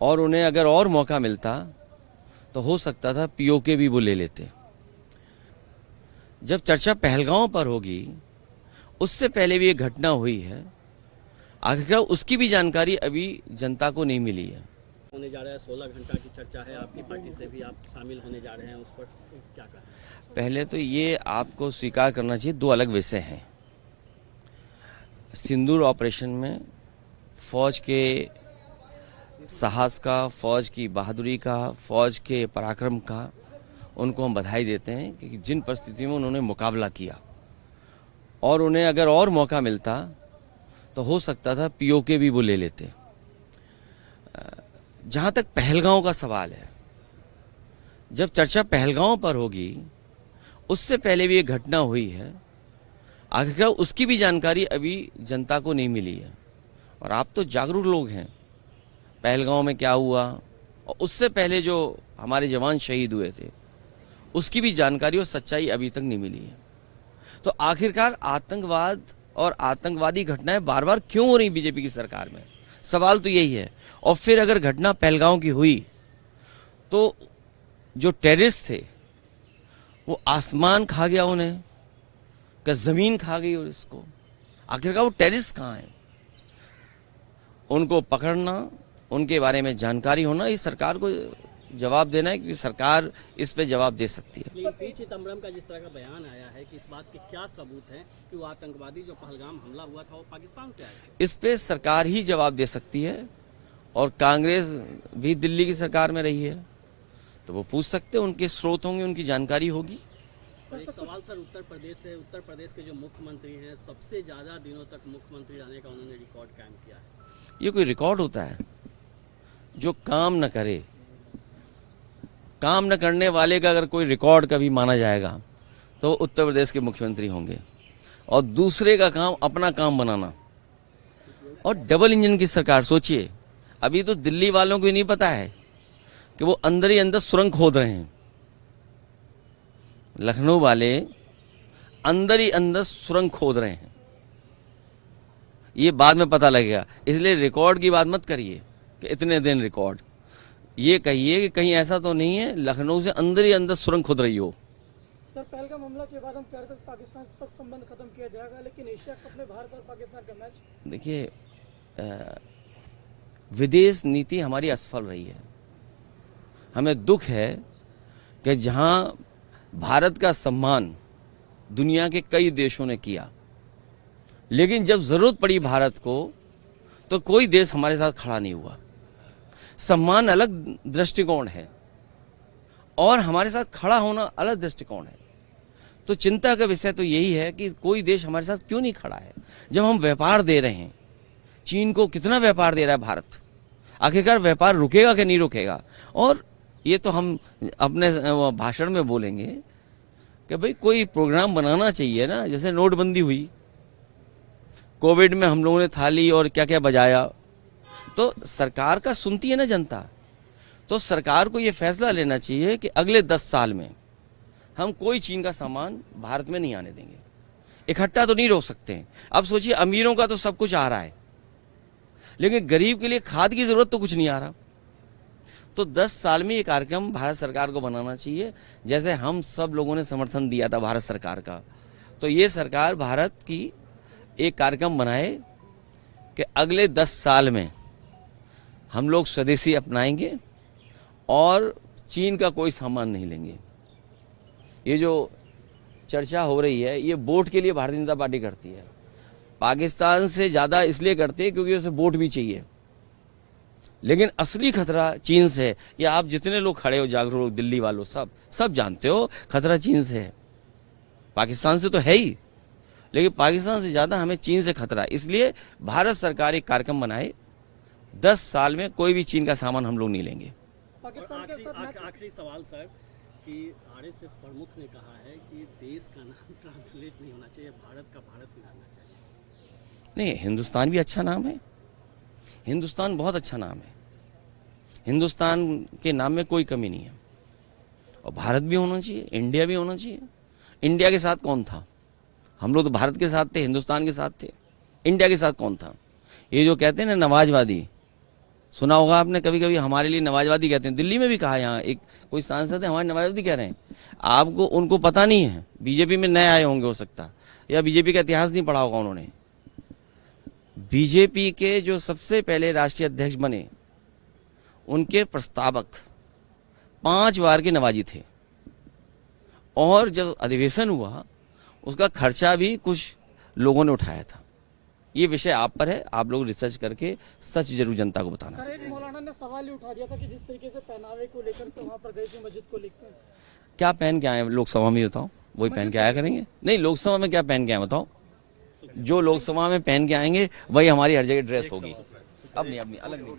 और उन्हें अगर और मौका मिलता तो हो सकता था पीओके भी वो ले लेते। जब चर्चा पहलगांव पर होगी, उससे पहले भी एक घटना हुई है, आखिरकार उसकी भी जानकारी अभी जनता को नहीं मिली है। होने जा रहा है, 16 घंटा की चर्चा है, आपकी पार्टी से भी आप शामिल होने जा रहे हैं, उस पर क्या कहें? पहले तो ये आपको स्वीकार करना चाहिए, दो अलग विषय हैं। सिंदूर ऑपरेशन में फौज के साहस का, फौज की बहादुरी का, फौज के पराक्रम का उनको हम बधाई देते हैं कि जिन परिस्थितियों में उन्होंने मुकाबला किया, और उन्हें अगर और मौका मिलता तो हो सकता था पीओके भी वो ले लेते। जहां तक पहलगांव का सवाल है, जब चर्चा पहलगांव पर होगी, उससे पहले भी एक घटना हुई है, आखिरकार उसकी भी जानकारी अभी जनता को नहीं मिली है। और आप तो जागरूक लोग हैं, पहलगांव में क्या हुआ और उससे पहले जो हमारे जवान शहीद हुए थे, उसकी भी जानकारी और सच्चाई अभी तक नहीं मिली है। तो आखिरकार आतंकवाद और आतंकवादी घटनाएं बार बार क्यों हो रही बीजेपी की सरकार में, सवाल तो यही है। और फिर अगर घटना पहलगांव की हुई तो जो टेररिस्ट थे वो आसमान खा गया उन्हें, क्या जमीन खा गई, और इसको आखिरकार वो टेररिस्ट कहाँ हैं, उनको पकड़ना, उनके बारे में जानकारी होना, इस सरकार को जवाब देना है, क्योंकि सरकार इस पे जवाब दे सकती है। लेकिन पी चिदम्बरम का जिस तरह का बयान आया है कि इस बात के क्या सबूत हैं कि वो आतंकवादी जो पहलगाम हमला हुआ था वो पाकिस्तान से आए थे? इस पे सरकार ही जवाब दे सकती है, और कांग्रेस भी दिल्ली की सरकार में रही है, तो वो पूछ सकते हैं, उनके स्रोत होंगे, उनकी जानकारी होगी। और एक सवाल सर, उत्तर प्रदेश से, उत्तर प्रदेश के जो मुख्यमंत्री हैं, सबसे ज्यादा दिनों तक मुख्यमंत्री रहने का उन्होंने रिकॉर्ड कायम किया है। ये कोई रिकॉर्ड होता है? जो काम न करे, काम न करने वाले का अगर कोई रिकॉर्ड कभी माना जाएगा तो उत्तर प्रदेश के मुख्यमंत्री होंगे। और दूसरे का काम अपना काम बनाना, और डबल इंजन की सरकार। सोचिए, अभी तो दिल्ली वालों को ही नहीं पता है कि वो अंदर ही अंदर सुरंग खोद रहे हैं। लखनऊ वाले अंदर ही अंदर सुरंग खोद रहे हैं, ये बाद में पता लगेगा। इसलिए रिकॉर्ड की बात मत करिए कि इतने दिन रिकॉर्ड, ये कहिए कि कहीं ऐसा तो नहीं है लखनऊ से अंदर ही अंदर सुरंग खोद रही हो। सर, पहलगाम हमला के बाद हम कह रहे थे पाकिस्तान से सब संबंध खत्म किया जाएगा, लेकिन एशिया कप में भारत और पाकिस्तान का मैच। देखिए, विदेश नीति हमारी असफल रही है। हमें दुख है कि जहां भारत का सम्मान दुनिया के कई देशों ने किया, लेकिन जब जरूरत पड़ी भारत को तो कोई देश हमारे साथ खड़ा नहीं हुआ। सम्मान अलग दृष्टिकोण है और हमारे साथ खड़ा होना अलग दृष्टिकोण है। तो चिंता का विषय तो यही है कि कोई देश हमारे साथ क्यों नहीं खड़ा है, जब हम व्यापार दे रहे हैं। चीन को कितना व्यापार दे रहा है भारत, आखिरकार व्यापार रुकेगा कि नहीं रुकेगा? और ये तो हम अपने भाषण में बोलेंगे कि भाई कोई प्रोग्राम बनाना चाहिए ना, जैसे नोटबंदी हुई, कोविड में हम लोगों ने थाली और क्या क्या बजाया, तो सरकार का सुनती है ना जनता। तो सरकार को ये फैसला लेना चाहिए कि अगले 10 साल में हम कोई चीन का सामान भारत में नहीं आने देंगे। इकट्ठा तो नहीं रोक सकते। अब सोचिए, अमीरों का तो सब कुछ आ रहा है, लेकिन गरीब के लिए खाद की जरूरत तो कुछ नहीं आ रहा। तो 10 साल में ये कार्यक्रम भारत सरकार को बनाना चाहिए, जैसे हम सब लोगों ने समर्थन दिया था भारत सरकार का। तो ये सरकार भारत की एक कार्यक्रम बनाए कि अगले 10 साल में हम लोग स्वदेशी अपनाएंगे और चीन का कोई सामान नहीं लेंगे। ये जो चर्चा हो रही है, ये वोट के लिए भारतीय जनता पार्टी करती है। पाकिस्तान से ज़्यादा इसलिए करते हैं क्योंकि उसे वोट भी चाहिए, लेकिन असली खतरा चीन से है। ये आप जितने लोग खड़े हो जागरूक लोग, दिल्ली वालों, सब जानते हो खतरा चीन से है। पाकिस्तान से तो है ही, लेकिन पाकिस्तान से ज़्यादा हमें चीन से खतरा है। इसलिए भारत सरकार एक कार्यक्रम बनाए, 10 साल में कोई भी चीन का सामान हम लोग नहीं लेंगे। पाकिस्तान के साथ आखिरी सवाल सर, कि आरएसएस प्रमुख ने कहा है कि देश का नाम ट्रांसलेट नहीं होना चाहिए, भारत का भारत में रहना चाहिए। नहीं, हिंदुस्तान भी अच्छा नाम है, हिंदुस्तान बहुत अच्छा नाम है, हिंदुस्तान के नाम में कोई कमी नहीं है। और भारत भी होना चाहिए, इंडिया भी होना चाहिए। इंडिया के साथ कौन था? हम लोग तो भारत के साथ थे, हिंदुस्तान के साथ थे। इंडिया के साथ कौन था? ये जो कहते हैं ना नवाजवादी, सुना होगा आपने, कभी कभी हमारे लिए नवाजवादी कहते हैं, दिल्ली में भी कहा, यहाँ एक कोई सांसद है हमारे नवाजवादी कह रहे हैं। आपको उनको पता नहीं है, बीजेपी में नए आए होंगे हो सकता, या बीजेपी का इतिहास नहीं पढ़ा होगा उन्होंने। बीजेपी के जो सबसे पहले राष्ट्रीय अध्यक्ष बने, उनके प्रस्तावक 5 बार के नवाजी थे, और जब अधिवेशन हुआ उसका खर्चा भी कुछ लोगों ने उठाया था। ये विषय आप पर है, आप लोग रिसर्च करके सच जरूर जनता को बताना। सर, एक मौलाना ने सवाल ही उठा दिया था कि जिस तरीके से पहनावे को लेकर से वहाँ पर गए थे मस्जिद को लेकर, क्या पहन के आए हैं लोकसभा में, बताओ, वही पहन के आया करेंगे? नहीं, लोकसभा में क्या पहन के आए बताओ? जो लोकसभा में पहन के आएंगे वही हमारी हर जगह ड्रेस होगी। अब नहीं अलग नहीं।